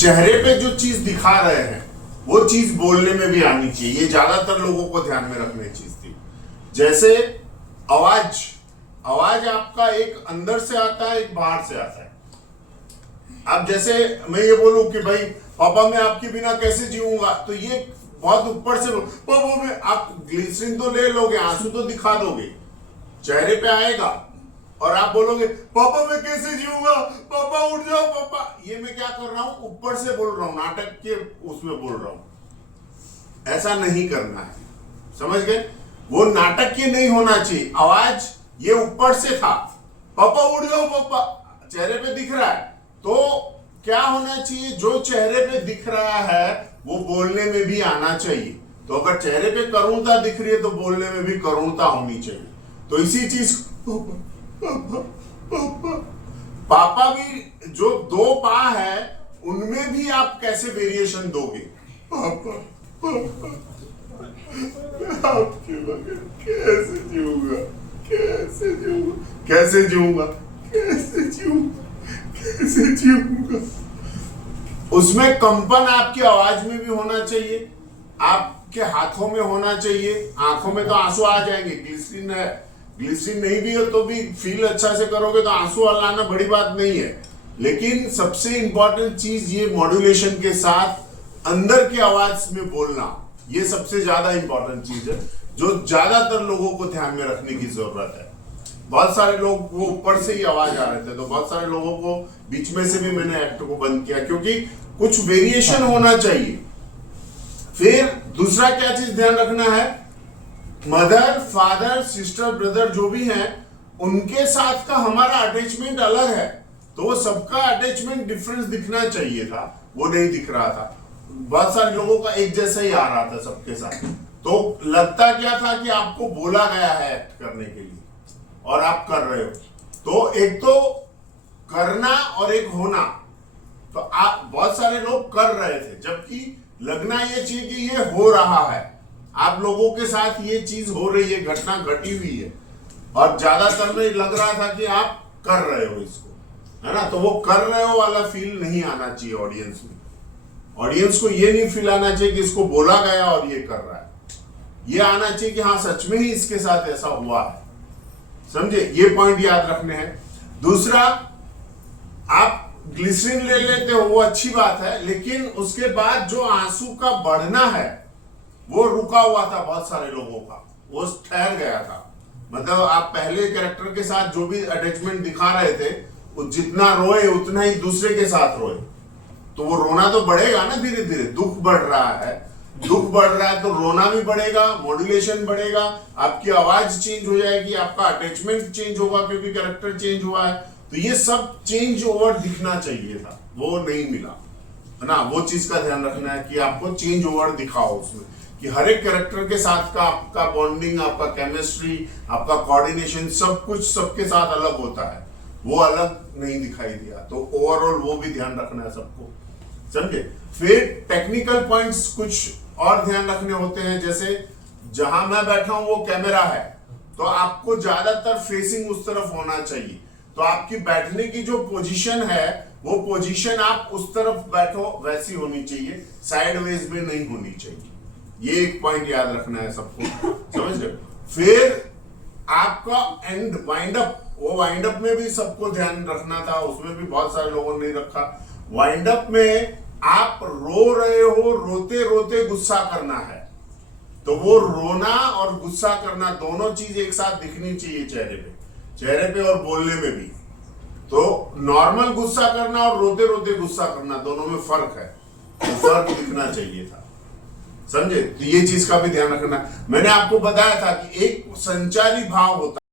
चेहरे पे जो चीज दिखा रहे हैं वो चीज बोलने में भी आनी चाहिए। ये ज्यादातर लोगों को ध्यान में रखने की चीज थी। जैसे आवाज आवाज आपका एक अंदर से आता है, एक बाहर से आता है। अब जैसे मैं ये बोलूं कि भाई पापा मैं आपके बिना कैसे जीऊंगा, तो ये बहुत ऊपर से पापा में आप ग्लिसरीन तो ले लोगे, आंसू तो दिखा दोगे, चेहरे पे आएगा और आप बोलोगे पापा मैं कैसे जीऊंगा, पापा उठ जाओ पापा। ये मैं क्या कर रहा हूं, ऊपर से बोल रहा हूं, नाटक के उसमें बोल रहा हूं। ऐसा नहीं करना है, समझ गए? वो नाटक के नहीं होना चाहिए। आवाज ये ऊपर से था, पापा उठ जाओ पापा, चेहरे पे दिख रहा है, तो क्या होना चाहिए, जो चेहरे पे दिख रहा है वो बोलने में भी आना चाहिए। तो अगर चेहरे पे करुणता दिख रही है तो बोलने में भी करुणता होनी चाहिए। तो इसी चीज पापा भी जो दो पा है उनमें भी आप कैसे वेरिएशन दोगे, पापा आपके बगैर कैसे जीऊंगा, कैसे जीऊंगा, कैसे जीऊंगा, कैसे जीऊंगा, कैसे जीऊंगा। उसमें कंपन आपकी आवाज में भी होना चाहिए, आपके हाथों में होना चाहिए। आंखों में तो आंसू आ जाएंगे, ग्लिसरीन है, ग्लिसरीन नहीं भी हो तो भी फील अच्छा से करोगे तो आंसू लाना बड़ी बात नहीं है। लेकिन सबसे इंपॉर्टेंट चीज ये मॉड्यूलेशन के साथ अंदर की आवाज में बोलना, ये सबसे ज्यादा इंपॉर्टेंट चीज है जो ज्यादातर लोगों को ध्यान में रखने की जरूरत है। बहुत सारे लोग वो ऊपर से ही आवाज आ रहे थे, तो बहुत सारे लोगों को बीच में से भी मैंने एक्ट को बंद किया, क्योंकि कुछ वेरिएशन होना चाहिए। फिर दूसरा क्या चीज ध्यान रखना है, मदर फादर सिस्टर ब्रदर जो भी हैं उनके साथ का हमारा अटैचमेंट अलग है, तो वो सबका अटैचमेंट डिफरेंस दिखना चाहिए था, वो नहीं दिख रहा था। बहुत सारे लोगों का एक जैसा ही आ रहा था सबके साथ, तो लगता क्या था कि आपको बोला गया है एक्ट करने के लिए और आप कर रहे हो। तो एक तो करना और एक होना, तो आप बहुत सारे लोग कर रहे थे, जबकि लगना ये चाहिए कि ये हो रहा है, आप लोगों के साथ ये चीज हो रही है, घटना घटी हुई है, और ज्यादातर में लग रहा था कि आप कर रहे हो इसको, है ना। तो वो कर रहे हो वाला फील नहीं आना चाहिए ऑडियंस में। ऑडियंस को ये नहीं फील आना चाहिए कि इसको बोला गया और ये कर रहा है, ये आना चाहिए कि हाँ सच में ही इसके साथ ऐसा हुआ है। समझे? ये पॉइंट याद रखने हैं। दूसरा, आप ग्लिसरीन ले लेते हो वो अच्छी बात है, लेकिन उसके बाद जो आंसू का बढ़ना है वो रुका हुआ था, बहुत सारे लोगों का वो ठहर गया था। मतलब आप पहले कैरेक्टर के साथ जो भी अटैचमेंट दिखा रहे थे, वो जितना रोए उतना ही दूसरे के साथ रोए, तो वो रोना तो बढ़ेगा ना, धीरे धीरे दुख बढ़ रहा है, दुख बढ़ रहा है तो रोना भी बढ़ेगा, मॉड्यूलेशन बढ़ेगा, आपकी आवाज चेंज हो जाएगी, आपका अटैचमेंट चेंज होगा क्योंकि कैरेक्टर चेंज हुआ है। तो ये सब चेंज ओवर दिखना चाहिए था, वो नहीं मिला, है ना। वो चीज का ध्यान रखना है कि आपको चेंज ओवर दिखाओ उसमें, कि हर एक कैरेक्टर के साथ का आपका बॉन्डिंग, आपका केमिस्ट्री, आपका कोऑर्डिनेशन, सब कुछ सबके साथ अलग होता है, वो अलग नहीं दिखाई दिया। तो ओवरऑल वो भी ध्यान रखना है सबको, समझे। फिर टेक्निकल पॉइंट्स कुछ और ध्यान रखने होते हैं, जैसे जहां मैं बैठा हूं वो कैमरा है, तो आपको ज्यादातर फेसिंग उस तरफ होना चाहिए, तो आपकी बैठने की जो पोजीशन है वो पोजीशन आप उस तरफ बैठो वैसी होनी चाहिए, साइडवेज में नहीं होनी चाहिए। ये एक पॉइंट याद रखना है सबको, समझ रहे हो। फिर आपका एंड वाइंड अप, वो वाइंड अप में भी सबको ध्यान रखना था, उसमें भी बहुत सारे लोगों ने नहीं रखा। वाइंड अप में आप रो रहे हो, रोते रोते गुस्सा करना है, तो वो रोना और गुस्सा करना दोनों चीज एक साथ दिखनी चाहिए चेहरे पे और बोलने में भी। तो नॉर्मल गुस्सा करना और रोते रोते गुस्सा करना दोनों में फर्क है, तो फर्क दिखना चाहिए था, समझे। तो ये चीज का भी ध्यान रखना। मैंने आपको बताया था कि एक संचारी भाव होता